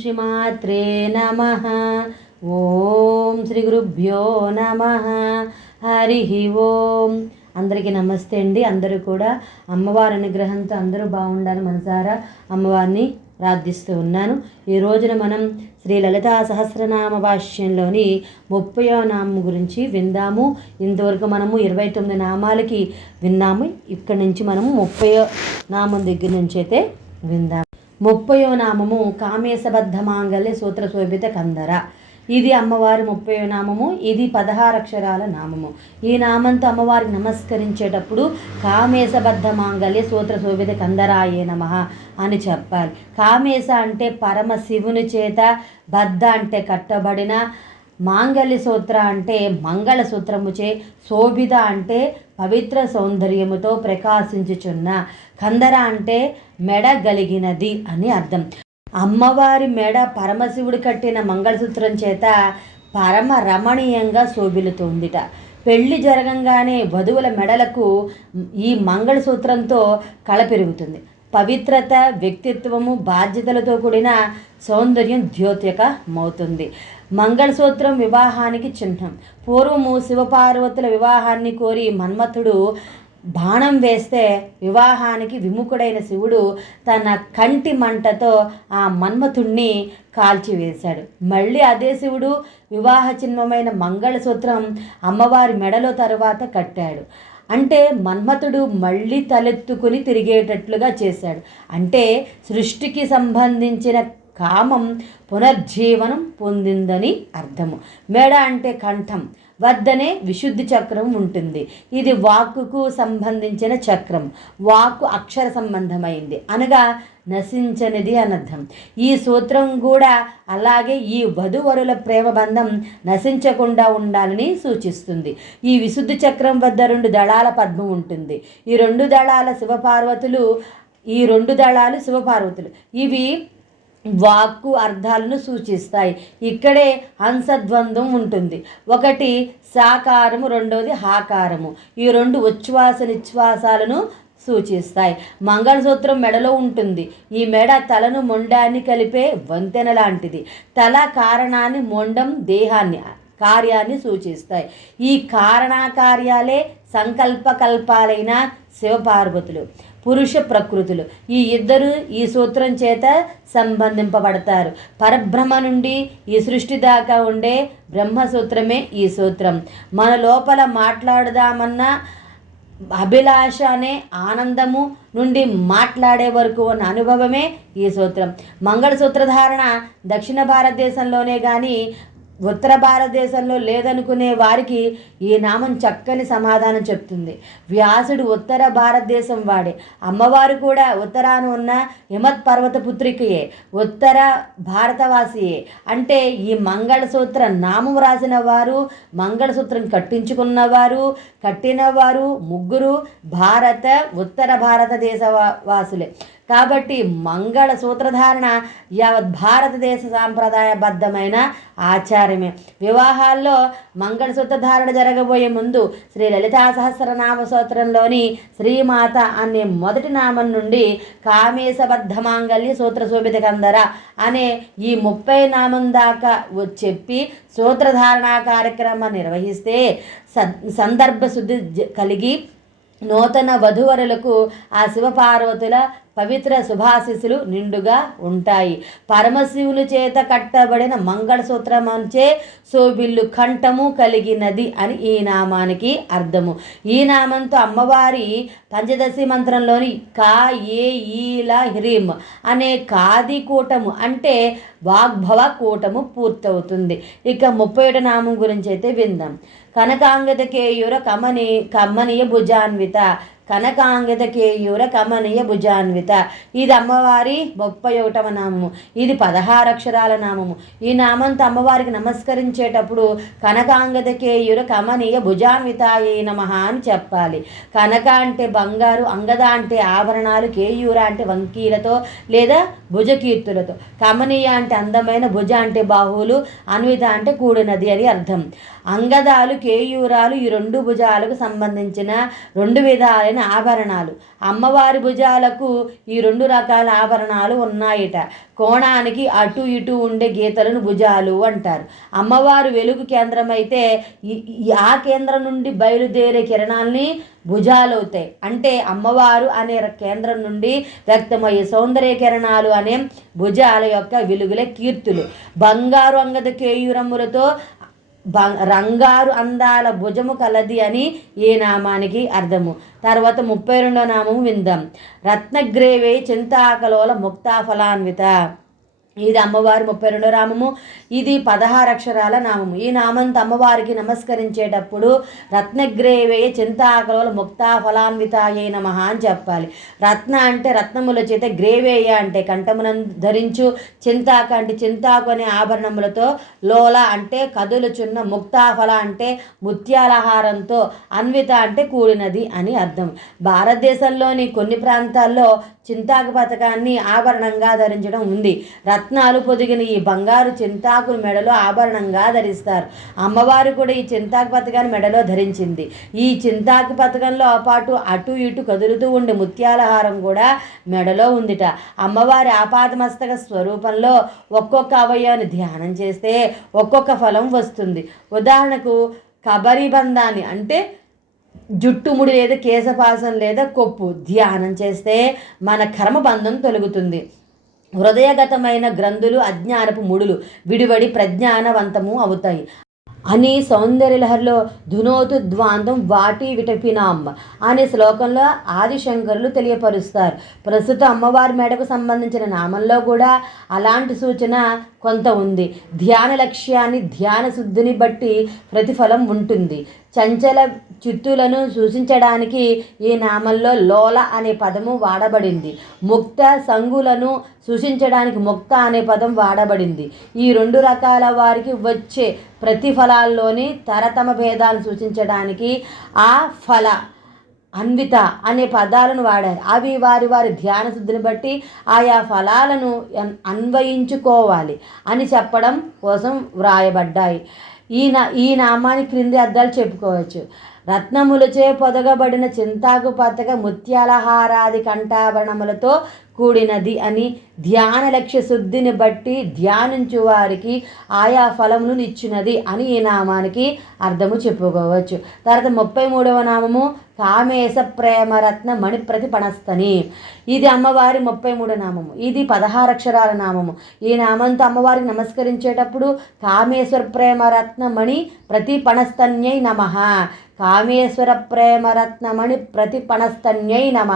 శ్రీమాత్రే నమ ఓం శ్రీ గురుభ్యో నమ హరి ఓం అందరికీ నమస్తే అండి. అందరూ కూడా అమ్మవారి అనుగ్రహంతో అందరూ బాగుండాలని మనసారా. అమ్మవారిని ప్రార్థిస్తూ ఉన్నాను. ఈ రోజున మనం శ్రీ లలితా సహస్రనామ భాష్యంలోని ముప్పయో నామం గురించి విందాము. ఇంతవరకు మనము ఇరవై తొమ్మిది నామాలకి విన్నాము. ఇక్కడి నుంచి మనము ముప్పయో నామం దగ్గర నుంచి అయితే విందాము. ముప్పయో నామము కామేశబద్ధ మాంగల్య సూత్ర శోభిత కందర. ఇది అమ్మవారి ముప్పయో నామము ఇది పదహారు అక్షరాల నామము. ఈ నామంతో అమ్మవారికి నమస్కరించేటప్పుడు కామేశబద్ధ మాంగల్య సూత్ర శోభిత కందరాయే నమ అని చెప్పాలి. కామేశ అంటే పరమ శివుని చేత బద్ధ అంటే కట్టబడిన మాంగళ్య సూత్ర అంటే మంగళ సూత్రముచే శోభిత అంటే పవిత్ర సౌందర్యముతో ప్రకాశించుచున్న కందర అంటే మెడ గలిగినది అని అర్థం. అమ్మవారి మెడ పరమశివుడు కట్టిన మంగళసూత్రం చేత పరమ రమణీయంగా శోభిలుతోందిట. పెళ్ళి జరగంగానే వధువుల మెడలకు ఈ మంగళసూత్రంతో కళ పెరుగుతుంది పవిత్రత వ్యక్తిత్వము బాధ్యతలతో కూడిన సౌందర్యం ద్యోత్యకమవుతుంది. మంగళసూత్రం వివాహానికి చిహ్నం పూర్వము శివపార్వతుల వివాహాన్ని కోరి మన్మథుడు బాణం వేస్తే వివాహానికి విముఖుడైన శివుడు తన కంటి మంటతో ఆ మన్మథుణ్ణి కాల్చివేశాడు. మళ్ళీ అదే శివుడు వివాహ చిహ్నమైన మంగళసూత్రం అమ్మవారి మెడలో తరువాత కట్టాడు. అంటే మన్మథుడు మళ్ళీ తలెత్తుకుని తిరిగేటట్లుగా చేశాడు. అంటే సృష్టికి సంబంధించిన కామం పునర్జీవనం పొందిందని అర్థము. మెడ అంటే కంఠం వద్దనే విశుద్ధి చక్రం ఉంటుంది. ఇది వాక్కుకు సంబంధించిన చక్రం. వాక్కు అక్షర సంబంధమైంది. అనగా నశించనిది అనర్థం. ఈ సూత్రం కూడా అలాగే ఈ వధువరుల ప్రేమ బంధం నశించకుండా ఉండాలని సూచిస్తుంది. ఈ విశుద్ధి చక్రం వద్ద రెండు దళాల పద్మం ఉంటుంది. ఈ రెండు దళాల శివపార్వతులు ఈ రెండు దళాలు శివపార్వతులు. ఇవి వాక్కు అర్థాలను సూచిస్తాయి. ఇక్కడే హంసద్వంద్వం ఉంటుంది. ఒకటి సాకారము రెండవది హాకారము. ఈ రెండు ఉచ్ఛ్వాస నిశ్వాసాలను సూచిస్తాయి. మంగళసూత్రం మెడలో ఉంటుంది. ఈ మెడ తలను మొండాన్ని కలిపే వంతెన లాంటిది. తల కారణాన్ని మొండం దేహాన్ని కార్యాన్ని సూచిస్తాయి. ఈ కారణాకార్యాలే సంకల్పకల్పాలైన శివపార్వతులు. పురుష ప్రకృతులు. ఈ ఇద్దరు ఈ సూత్రం చేత సంబంధింపబడతారు. పరబ్రహ్మ నుండి ఈ సృష్టి దాకా ఉండే బ్రహ్మసూత్రమే ఈ సూత్రం. మన లోపల మాట్లాడదామన్న అభిలాష అనే ఆనందము నుండి మాట్లాడే వరకు ఉన్న అనుభవమే ఈ సూత్రం. మంగళసూత్ర ధారణ దక్షిణ భారతదేశంలోనే కానీ ఉత్తర భారతదేశంలో లేదనుకునే వారికి ఈ నామం చక్కని సమాధానం చెప్తుంది. వ్యాసుడు ఉత్తర భారతదేశం వాడే. అమ్మవారు కూడా ఉత్తరాన ఉన్న హిమత్ పర్వత పుత్రికయే ఉత్తర భారతవాసియే. అంటే ఈ మంగళసూత్ర నామం రాసిన వారు మంగళసూత్రం కట్టించుకున్నవారు కట్టినవారు ముగ్గురు భారత ఉత్తర భారతదేశ వాసులే కాబట్టి మంగళ సూత్రధారణ యావత్ భారతదేశ సాంప్రదాయబద్ధమైన ఆచారమే. వివాహాల్లో మంగళసూత్ర ధారణ జరగబోయే ముందు శ్రీ లలితా సహస్రనామ సూత్రంలోని శ్రీమాత అనే మొదటి నామం నుండి కామేశబద్ధ మాంగళ్య సూత్ర శోభిత కందర అనే ఈ ముప్పై నామం దాకా చెప్పి సూత్రధారణ కార్యక్రమం నిర్వహిస్తే సందర్భ శుద్ధి కలిగి నూతన వధువరులకు ఆ శివపార్వతుల పవిత్ర శుభాశిస్సులు నిండుగా ఉంటాయి. పరమశివుని చేత కట్టబడిన మంగళసూత్రమంచే సోబిల్లు కంఠము కలిగినది అని ఈ నామానికి అర్థము. ఈ నామంతో అమ్మవారి పంచదశి మంత్రంలోని కా ఏ ఈల హ్రీం అనే కాది కూటము అంటే వాగ్భవ కూటము పూర్తవుతుంది. ఇక ముప్పై నామం గురించి అయితే విందాం. కనకాంగతకేయుర కమని కమ్మనీయ భుజాన్విత కనకాంగితకేయూర కమనీయ భుజాన్విత. ఇది అమ్మవారి ముప్పై ఒకటవ నామము. ఇది పదహారు అక్షరాల నామము. ఈ నామంతో అమ్మవారికి నమస్కరించేటప్పుడు కనకాంగతకేయూర కమనీయ భుజాన్విత అయిన నమ అని చెప్పాలి. కనక అంటే బంగారు అంగద అంటే ఆభరణాలు కేయూర అంటే వంకీలతో లేదా భుజకీర్తులతో. కమనీయ అంటే అందమైన భుజ అంటే బాహువులు అన్విత అంటే కూడినది అని అర్థం. అంగదాలు కేయూరాలు ఈ రెండు భుజాలకు సంబంధించిన రెండు విధాలైన రకాలైన ఆభరణాలు. అమ్మవారి భుజాలకు ఈ రెండు రకాల ఆభరణాలు ఉన్నాయట. కోణానికి అటు ఇటు ఉండే గీతలను భుజాలు అంటారు. అమ్మవారు వెలుగు కేంద్రం అయితే ఆ కేంద్రం నుండి బయలుదేరే కిరణాలని భుజాలు అవుతాయి. అంటే అమ్మవారు అనే కేంద్రం నుండి వ్యక్తమయ్యే సౌందర్య కిరణాలు అనే భుజాల యొక్క వెలుగులే కీర్తులు. బంగారు అంగద కేయురమ్ములతో రంగారు అందాల భుజము కలది అని ఏ నామానికి అర్థము? తర్వాత ముప్పై రెండో నామము విందాం. రత్నగ్రేవే చింతాకలోల ముక్తాఫలాన్విత. ఇది అమ్మవారి ముప్పై రెండో నామము ఇది పదహారు అక్షరాల నామము. ఈ నామంతో అమ్మవారికి నమస్కరించేటప్పుడు రత్నగ్రేవేయ చింతాకల ముక్తా ఫలాన్వితాయ నమ అని చెప్పాలి. రత్న అంటే రత్నముల చేత గ్రేవేయ అంటే కంఠమున ధరించు చింతాక అంటే చింతాకు అనే ఆభరణములతో లోల అంటే కదులుచున్న ముక్తాఫల అంటే ముత్యాలహారంతో అన్విత అంటే కూడినది అని అర్థం. భారతదేశంలోని కొన్ని ప్రాంతాల్లో చింతాకు పథకాన్ని ఆభరణంగా ధరించడం ఉంది. రత్నాలు పొదిగిన ఈ బంగారు చింతాకు మెడలో ఆభరణంగా ధరిస్తారు. అమ్మవారు కూడా ఈ చింతాకు పథకాన్ని మెడలో ధరించింది. ఈ చింతాకు పథకంలో పాటు అటు ఇటు కదులుతూ ఉండే ముత్యాలహారం కూడా మెడలో ఉందిట. అమ్మవారి ఆపాదమస్తక స్వరూపంలో ఒక్కొక్క అవయవాన్ని ధ్యానం చేస్తే ఒక్కొక్క ఫలం వస్తుంది. ఉదాహరణకు కబరిబంధాన్ని అంటే జుట్టుముడి లేదా కేశపాసం లేదా కొప్పు ధ్యానం చేస్తే మన కర్మబంధం తొలుగుతుంది. హృదయగతమైన గ్రంథులు అజ్ఞానపు ముడులు విడివడి ప్రజ్ఞానవంతము అవుతాయి. అని సౌందర్యలహరిలో ధునోతు ద్వాంతం వాటి విటపినాంబ అనే శ్లోకంలో ఆదిశంకరులు తెలియపరుస్తారు. ప్రస్తుత అమ్మవారి మేడకు సంబంధించిన నామంలో కూడా అలాంటి సూచన కొంత ఉంది. ధ్యాన లక్ష్యాన్ని ధ్యాన శుద్ధిని బట్టి ప్రతిఫలం ఉంటుంది. చంచల చిత్తులను సూచించడానికి ఈ నామంలో లోల అనే పదము వాడబడింది. ముక్త సంగులను సూచించడానికి ముక్త అనే పదం వాడబడింది. ఈ రెండు రకాల వారికి వచ్చే ప్రతిఫలాల్లోని తరతమ భేదాలను సూచించడానికి ఆ ఫల అన్విత అనే పదాలను వాడారు. అవి వారి వారి ధ్యాన శుద్ధిని బట్టి ఆయా ఫలాలను అన్వయించుకోవాలి అని చెప్పడం కోసం వ్రాయబడ్డాయి. ఈ నా ఈ నామానికి క్రింది అర్థాలు చెప్పుకోవచ్చు. రత్నములచే పొదగబడిన చింతాకు పతక ముత్యాలహారాది కంఠాభరణములతో కూడినది అని ధ్యాన లక్ష్య శుద్ధిని బట్టి ధ్యానించు వారికి ఆయా ఫలమును ఇచ్చినది అని ఈ నామానికి అర్థము చెప్పుకోవచ్చు. తర్వాత ముప్పై మూడవ నామము కామేశ ప్రేమరత్న మణిప్రతిపణస్థని. ఇది అమ్మవారి ముప్పై మూడు నామము. ఇది పదహారు అక్షరాల నామము. ఈ నామంతో అమ్మవారికి నమస్కరించేటప్పుడు కామేశ్వర ప్రేమరత్న మణి ప్రతి పణస్తన్యై నమ. కామేశ్వర ప్రేమరత్నమణి ప్రతిపణస్తన్యై నమ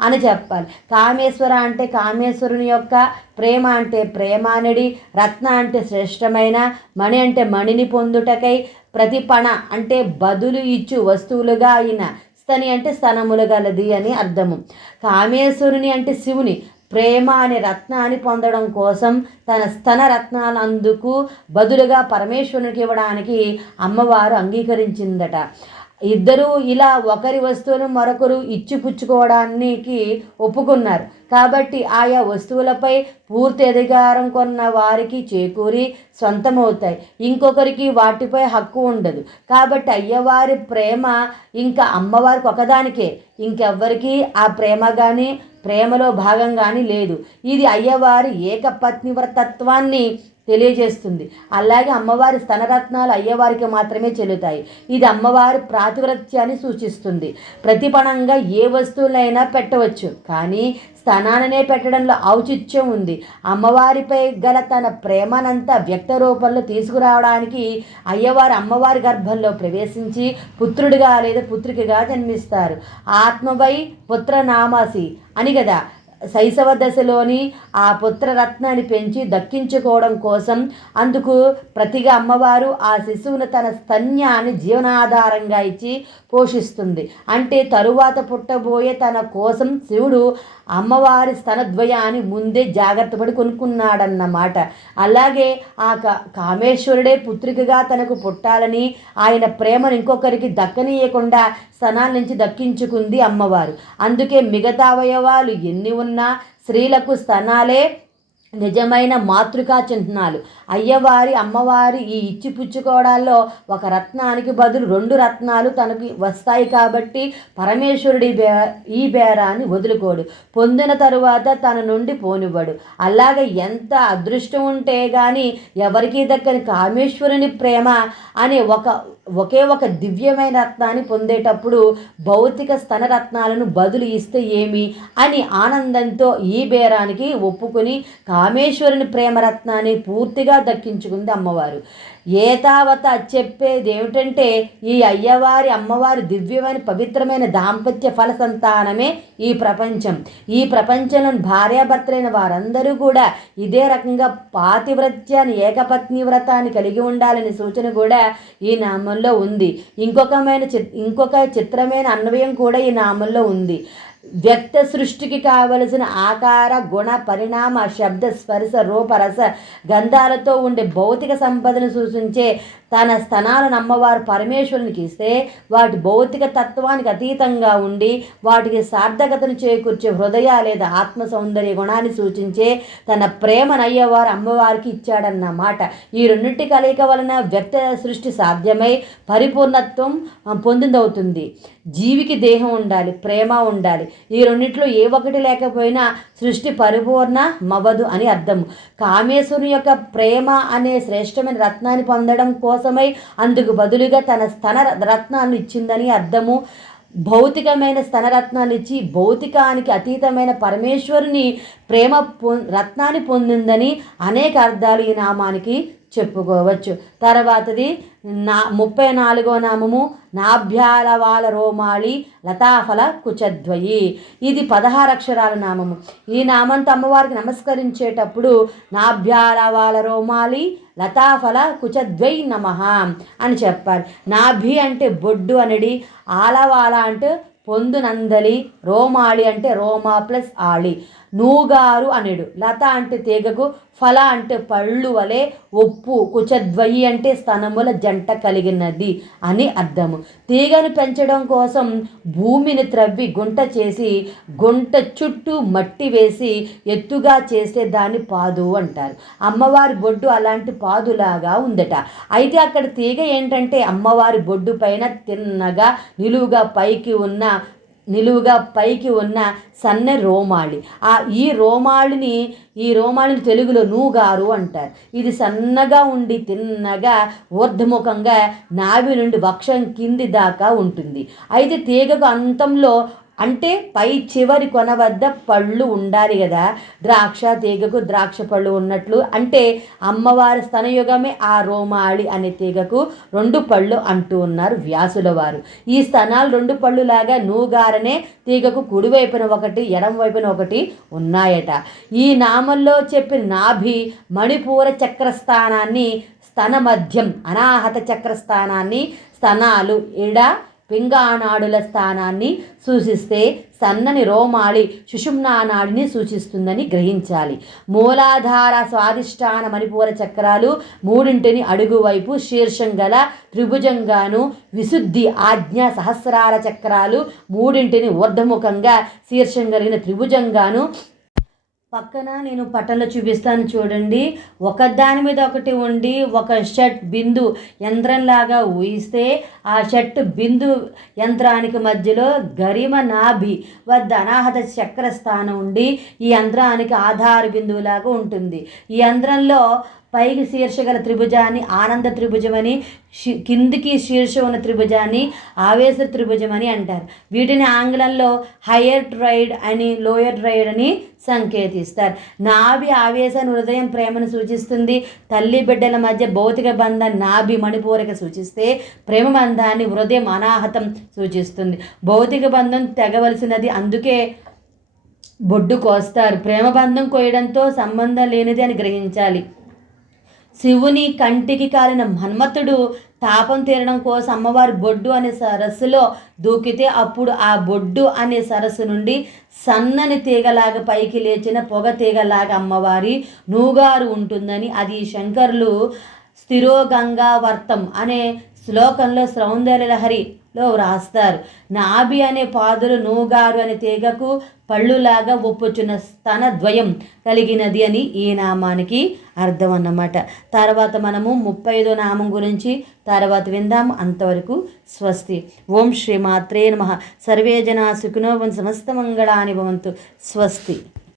అని చెప్పాలి. కామేశ్వర అంటే కామేశ్వరుని యొక్క ప్రేమ అంటే ప్రేమానడి రత్న అంటే శ్రేష్టమైన మణి అంటే మణిని పొందుటకై ప్రతిపణ అంటే బదులు ఇచ్చు వస్తువులుగా అయిన స్తని అంటే స్థనములు గలది అని అర్థము. కామేశ్వరుని అంటే శివుని. ప్రేమ అనే రత్నాన్ని పొందడం కోసం తన స్తన రత్నాలందుకు బదులుగా పరమేశ్వరునికి ఇవ్వడానికి అమ్మవారు అంగీకరించిందట. ఇద్దరు ఇలా ఒకరి వస్తువును మరొకరు ఇచ్చిపుచ్చుకోవడానికి ఒప్పుకున్నారు. కాబట్టి ఆయా వస్తువులపై పూర్తి అధికారం కొన్న వారికి చేకూరి సొంతమవుతాయి ఇంకొకరికి వాటిపై హక్కు ఉండదు. కాబట్టి అయ్యవారి ప్రేమ ఇంకా అమ్మవారికి ఒకదానికే. ఇంకెవ్వరికి ఆ ప్రేమ కానీ ప్రేమలో భాగం కానీ లేదు. ఇది అయ్యవారి ఏకపత్నివ్రతత్వాన్ని తెలియజేస్తుంది. అలాగే అమ్మవారి స్తనరత్నాలు అయ్యవారికి మాత్రమే చెల్లుతాయి. ఇది అమ్మవారి ప్రాతివ్రత్యాన్ని సూచిస్తుంది. ప్రతిపణంగా ఏ వస్తువులైనా పెట్టవచ్చు. కానీ స్థానాలనే పెట్టడంలో ఔచిత్యం ఉంది. అమ్మవారిపై గల తన ప్రేమనంతా వ్యక్త రూపంలో తీసుకురావడానికి అయ్యవారు అమ్మవారి గర్భంలో ప్రవేశించి పుత్రుడిగా లేదా పుత్రికగా జన్మిస్తారు. ఆత్మవై పుత్రనామాసి అని కదా. శైశవ దశలోని ఆ పుత్రరత్నాన్ని పెంచి దక్కించుకోవడం కోసం అందుకు ప్రతిగా అమ్మవారు ఆ శిశువును తన స్తన్యాన్ని జీవనాధారంగా ఇచ్చి పోషిస్తుంది. అంటే తరువాత పుట్టబోయే తన కోసం శివుడు అమ్మవారి స్తనద్వయాన్ని ముందే జాగ్రత్త పడి కొనుక్కున్నాడన్నమాట. అలాగే ఆ కామేశ్వరుడే పుత్రికగా తనకు పుట్టాలని ఆయన ప్రేమను ఇంకొకరికి దక్కనీయకుండా స్తనాల నుంచి దక్కించుకుంది అమ్మవారు. అందుకే మిగతా అవయవాలు ఎన్ని ఉన్నా స్త్రీలకు స్తనాలే నిజమైన మాతృకా చిహ్నాలు అయ్యవారి అమ్మవారి ఈ ఇచ్చి పుచ్చుకోవడాల్లో ఒక రత్నానికి బదులు రెండు రత్నాలు తనకి వస్తాయి కాబట్టి పరమేశ్వరుడి బే ఈ బేరాన్ని వదులుకోడు. పొందిన తరువాత తన నుండి పోనివ్వడు. అలాగే ఎంత అదృష్టం ఉంటే కానీ ఎవరికి దక్కని కామేశ్వరుని ప్రేమ అనే ఒక ఒకే ఒక దివ్యమైన రత్నాన్ని పొందేటప్పుడు భౌతిక స్తన రత్నాలను బదులు ఇస్తే ఏమి అని ఆనందంతో ఈ బేరానికి ఒప్పుకొని కామేశ్వరుని ప్రేమరత్నాన్ని పూర్తిగా దక్కించుకుంది అమ్మవారు. ఏతావత చెప్పేది ఏమిటంటే ఈ అయ్యవారి అమ్మవారి దివ్యమైన పవిత్రమైన దాంపత్య ఫల సంతానమే ఈ ప్రపంచం. ఈ ప్రపంచంలోని భార్యాభర్తలైన వారందరూ కూడా ఇదే రకంగా పాతివ్రత్యాన్ని ఏకపత్ని వ్రతాన్ని కలిగి ఉండాలనే సూచన కూడా ఈ నామంలో ఉంది. ఇంకొకమైన చిత్ ఇంకొక చిత్రమైన అన్వయం కూడా ఈ నామంలో ఉంది. వ్యక్త సృష్టికి కావలసిన ఆకార గుణ పరిణామ శబ్ద స్పర్శ రూపరస గంధాలతో ఉండే భౌతిక సంపదను సూచించే తన స్థనాలను అమ్మవారు పరమేశ్వరునికి ఇస్తే వాటి భౌతిక తత్వానికి అతీతంగా ఉండి వాటికి సార్థకతను చేకూర్చే హృదయ లేదా ఆత్మ సౌందర్య గుణాన్ని సూచించే తన ప్రేమనయ్యవారు అమ్మవారికి ఇచ్చాడన్నమాట. ఈ రెండింటి కలయిక వలన వ్యక్త సృష్టి సాధ్యమై పరిపూర్ణత్వం పొందిందవుతుంది. జీవికి దేహం ఉండాలి ప్రేమ ఉండాలి. ఈ రెండింటిలో ఏ ఒకటి లేకపోయినా సృష్టి పరిపూర్ణ మవదు అని అర్థం. కామేశ్వరుని యొక్క ప్రేమ అనే శ్రేష్టమైన రత్నాన్ని పొందడం కోసమై అందుకు బదులుగా తన స్తన రత్నాన్ని ఇచ్చిందని అర్థము. భౌతికమైన స్తనరత్నాన్ని ఇచ్చి భౌతికానికి అతీతమైన పరమేశ్వరుని ప్రేమ పొ రత్నాన్ని పొందిందని అనేక అర్థాలు ఈ నామానికి చెప్పుకోవచ్చు. తర్వాతది నా ముప్పై నాలుగో నామము నాభ్యాలవాల రోమాళి లతాఫల కుచద్వయి. ఇది పదహారు అక్షరాల నామము. ఈ నామంతో అమ్మవారికి నమస్కరించేటప్పుడు నాభ్యాలవాల రోమాలి లతాఫల కుచద్వై నమ అని చెప్పాలి. నాభి అంటే బొడ్డు అనడి ఆలవాల అంటే పొందునందలి రోమాళి అంటే రోమా ప్లస్ ఆళి. నూగారు అనడు. లత అంటే తీగకు ఫల అంటే పళ్ళు వలె ఒప్పు కుచద్వయి అంటే స్థనముల జంట కలిగినది అని అర్థము. తీగను పెంచడం కోసం భూమిని త్రవ్వి గుంట చేసి గుంట చుట్టూ మట్టి వేసి ఎత్తుగా చేసే దాన్ని పాదు అంటారు. అమ్మవారి బొడ్డు అలాంటి పాదులాగా ఉందట. అయితే అక్కడ తీగ ఏంటంటే అమ్మవారి బొడ్డు పైన తిన్నగా నిలువుగా పైకి ఉన్న నిలువుగా పైకి ఉన్న సన్న రోమాళి. ఆ ఈ రోమాళిని ఈ రోమాళిని తెలుగులో నూగారు అంటారు. ఇది సన్నగా ఉండి తిన్నగా ఊర్ధముఖంగా నాభి నుండి వక్షం కింది దాకా ఉంటుంది. అయితే తీగకు అంతంలో అంటే పై చివరి కొన వద్ద పళ్ళు ఉండాలి కదా. ద్రాక్ష తీగకు ద్రాక్ష పళ్ళు ఉన్నట్లు. అంటే అమ్మవారి స్తనయుగమే ఆ రోమాళి అనే తీగకు రెండు పళ్ళు అంటూ ఉన్నారు వ్యాసుల వారు ఈ స్తనాలు రెండు పళ్ళు లాగా నూగారనే తీగకు కుడివైపున ఒకటి ఎడం వైపున ఒకటి ఉన్నాయట. ఈ నామంలో చెప్పిన నాభి మణిపూర చక్రస్థానాన్ని స్తన మధ్యం అనాహత చక్రస్థానాన్ని స్తనాలు ఇడ పింగాణాడుల స్థానాన్ని సూచిస్తే సన్నని రోమాళి సుషుమ్నానాడిని సూచిస్తుందని గ్రహించాలి. మూలాధార స్వాదిష్టాన మణిపూర చక్రాలు మూడింటిని అడుగువైపు శీర్షం గల త్రిభుజంగాను విశుద్ధి ఆజ్ఞ సహస్రార చక్రాలు మూడింటిని ఊర్ధముఖంగా శీర్షం కలిగిన త్రిభుజంగాను పక్కన నేను పట్టంలో చూపిస్తాను చూడండి. ఒక దాని మీద ఒకటి ఉండి ఒక షర్ట్ బిందు యంత్రంలాగా ఊహిస్తే ఆ షర్ట్ బిందు యంత్రానికి మధ్యలో గరిమ నాభి వద్ద అనాహత చక్ర స్థానం ఉండి ఈ యంత్రానికి ఆధార బిందువులాగా ఉంటుంది. ఈ యంత్రంలో పైకి శీర్ష గల త్రిభుజాన్ని ఆనంద త్రిభుజమని కిందికి శీర్ష ఉన్న త్రిభుజాన్ని ఆవేశ త్రిభుజమని అంటారు. వీటిని ఆంగ్లంలో హయ్యర్ ట్రైడ్ అని లోయర్ ట్రైడ్ అని సంకేతిస్తారు. నాభి ఆవేశాన్ని హృదయం ప్రేమను సూచిస్తుంది. తల్లి బిడ్డల మధ్య భౌతిక బంధం నాభి మణిపూరక సూచిస్తే ప్రేమ బంధాన్ని హృదయం అనాహతం సూచిస్తుంది. భౌతిక బంధం తెగవలసినది అందుకే బొడ్డు కోస్తారు ప్రేమ బంధం కోయడంతో సంబంధం లేనిది అని గ్రహించాలి. శివుని కంటికి కాలిన మన్మథుడు తాపం తీరడం కోసం అమ్మవారి బొడ్డు అనే సరస్సులో దూకితే అప్పుడు ఆ బొడ్డు అనే సరస్సు నుండి సన్నని తీగలాగా పైకి లేచిన పొగ తీగలాగా అమ్మవారి నూగారు ఉంటుందని అది శంకరులు స్థిరోగంగావర్తం అనే శ్లోకంలో సౌందర్యలహరి లో వ్రాస్తారు. నాభి అనే పాదులు నూగారు అనే తీగకు పళ్ళులాగా ఒప్పుచున్న స్థన ద్వయం కలిగినది అని ఈ నామానికి అర్థం అన్నమాట తర్వాత మనము ముప్పై ఐదో నామం గురించి తర్వాత విందాం. అంతవరకు స్వస్తి. ఓం శ్రీ మాత్రే నమ. సర్వే జనా సుఖినో సమస్త మంగళాని భవంతు. స్వస్తి.